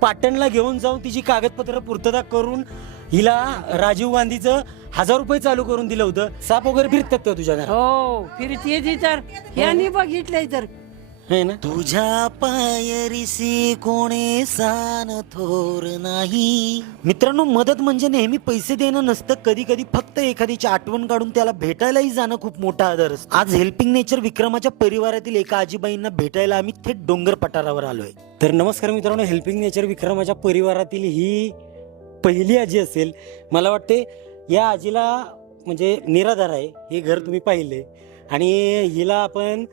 पाटणला घेऊन जाऊन तिची कागदपत्र पूर्तता करून हिला राजीव गांधीचं 1000 रुपये चालू करून दिलं होतं. साप वगैरे फिरतात का तुझ्या घरात? हो फिरते ती तर यांनी बघितलंय तर है ना. तुझ्या पायरीसी कोणी सान थोर नाही. मित्रांनो, मदत म्हणजे नेहमी पैसे देणं नसतं. कधी कधी फक्त एखादीची आठवण काढून त्याला भेटायलाही जाणं खूप मोठा आदर असतो. आज हेल्पिंग नेचर विक्रमाच्या परिवारातील एका आजीबाईंना भेटायला आम्ही थेट डोंगर पठारावर आलोय. तर नमस्कार मित्रांनो, हेल्पिंग नेचर विक्रमाच्या परिवारातील ही पहिली आजी असेल मला वाटते. या आजीला म्हणजे निराधार आहे, हे घर तुम्ही पाहिले, आणि हिला आपण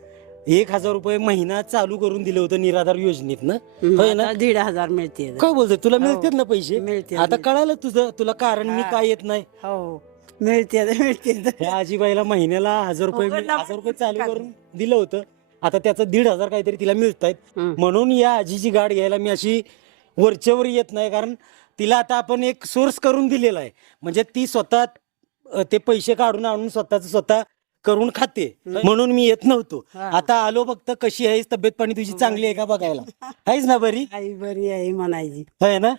1000 रुपये महिना चालू करून दिलं होतं निराधार योजनेत ना. होय ना. 1500 मिळते. काय बोलतोय, तुला मिळतात ना पैसे? मिळते. आता कळालं तुझं, तुला कारण मी काय येत नाही. हो मिळते. त्या आजीबाईला महिन्याला 1000 रुपये चालू करून दिलं होतं. आता त्याचं 1500 काहीतरी तिला मिळत आहेत. म्हणून या आजीची गाठ घ्यायला मी अशी वरच्यावर येत नाही, कारण तिला आता आपण एक सोर्स करून दिलेला आहे. म्हणजे ती स्वतः ते पैसे काढून आणून स्वतः करून खाते, म्हणून मी येत नव्हतो. आता आलो फक्त कशी आहेस, तब्येत पाणी तुझी चांगली आहे का बघायला. आहेस ना बरी? बरी आहे म्हणायची आहे ना.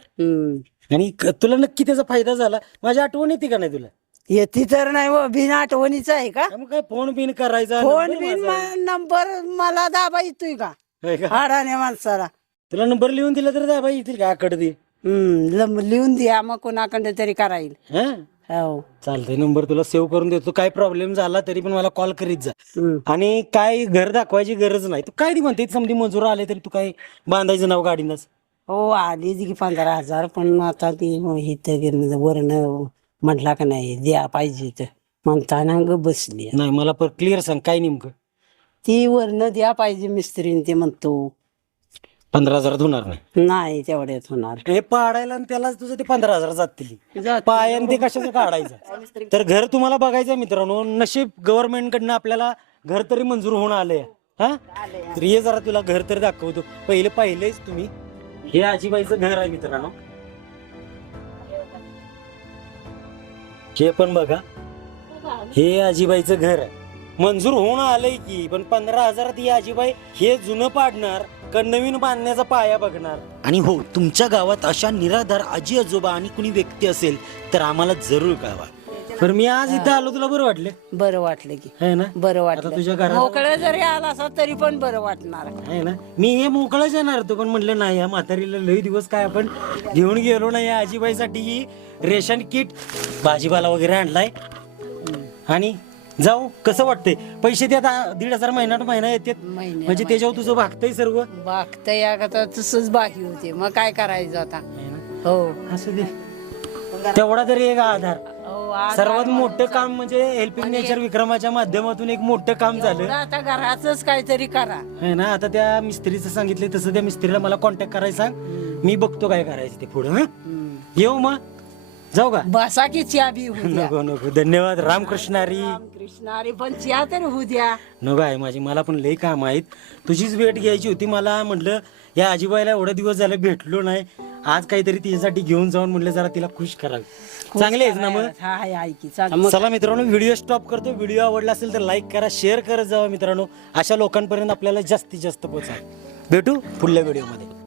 आणि तुला नक्की त्याचा फायदा झाला. माझी आठवण येते का नाही तुला? येते तर नाही हो, बिन आठवणीच आहे का? मग काय फोन बिन करायचा? फोन बिन नंबर मला दाबा येतोय का हाडाने माणसाला? तुला नंबर लिहून दिला तर दाबा येतील का आकडे दे. लिहून द्या मग कोणाकडे तरी कराईल. हो चालतंय, नंबर तुला सेव्ह करून देतो. काय प्रॉब्लेम झाला तरी पण मला कॉल करीत जा. आणि काय घर दाखवायची गरज नाही. तू काय म्हणते, समधी मजूर आले तरी तू काय बांधायचं नाव गाडीनच? हो आली की 15,000, पण आता ती इथं वरण म्हटला का नाही द्या पाहिजे तर म्हणताना ग बसली. नाही, मला पर क्लिअर सांग काय नेमकं. ती वरण द्या पाहिजे मिस्त्रीने, ते म्हणतो 15,000 होणार नाही. नाही तेवढ्यात होणार. हे पाडायला आणि त्याला तुझं ते 15,000 जातील. पायान ते कशाचं काढायचं. तर घर तुम्हाला बघायचं मित्रांनो. नशीब गव्हर्नमेंट कडनं आपल्याला घर तरी मंजूर होऊन आलंय. हा, तर ये जरा तुला घर तरी दाखवतो. पाहिलेच तुम्ही, हे आजीबाईचं घर आहे मित्रांनो. हे पण बघा, हे आजीबाईचं घर आहे. मंजूर होऊन आलंय की, पण 15,000 ही आजीबाई हे जुनं पाडणार का नवीन बांधण्याचा पाया बघणार. आणि हो, तुमच्या गावात अशा निराधार आजी आजोबा आणि कुणी व्यक्ती असेल तर आम्हाला जरूर कळवा. तर मी आज इथं आलो, तुला बरं वाटलं? बरं वाटलं की है ना. बरं वाटलं. तुझ्या घरात मोकळं जरी आला असं तरी पण बरं वाटणार आहे ना. मी हे मोकळंच येणार होतो, पण म्हटलं नाही, या म्हातारीला लई दिवस काय आपण घेऊन गेलो नाही. या आजीबाईसाठी ही रेशन किट, भाजीपाला वगैरे आणलाय. आणि जाऊ, कसं वाटतंय? पैसे ते आता 1500 महिना येतात, म्हणजे त्याच्यावर तुझं भागतंय सर्व. बागतंय आता तसंच बाकी होते, मग काय करायचं आता. हो असं दे, तेवढा तरी एक आधार. सर्वात मोठं काम म्हणजे हेल्पिंग नेचर विक्रमाच्या माध्यमातून एक मोठं काम झालं. आता घराच काहीतरी करा है ना. आता त्या मिस्त्रीचं सांगितलंय तसं त्या मिस्त्रीला मला कॉन्टॅक्ट करायचा. मी बघतो काय करायचं ते पुढे. येऊ मग, जाऊ का? बसा की चहा बी होऊ द्या. नको, धन्यवाद. रामकृष्णारी. कृष्णारी पण चहा तरी होऊ द्या. नको आहे माझी, मला पण लई काम आहेत. तुझीच भेट घ्यायची होती. मला म्हटलं या आजीबाईला एवढे दिवस झाले भेटलो नाही, आज काहीतरी तिच्यासाठी घेऊन जाऊन म्हटलं जरा तिला खुश करावी. चांगले आहेस ना मग? चला मित्रांनो, व्हिडिओ स्टॉप करतो. व्हिडिओ आवडला असेल तर लाईक करा, शेअर करत जावा मित्रांनो. अशा लोकांपर्यंत आपल्याला जास्तीत जास्त पोहोचा. भेटू पुढल्या व्हिडिओमध्ये.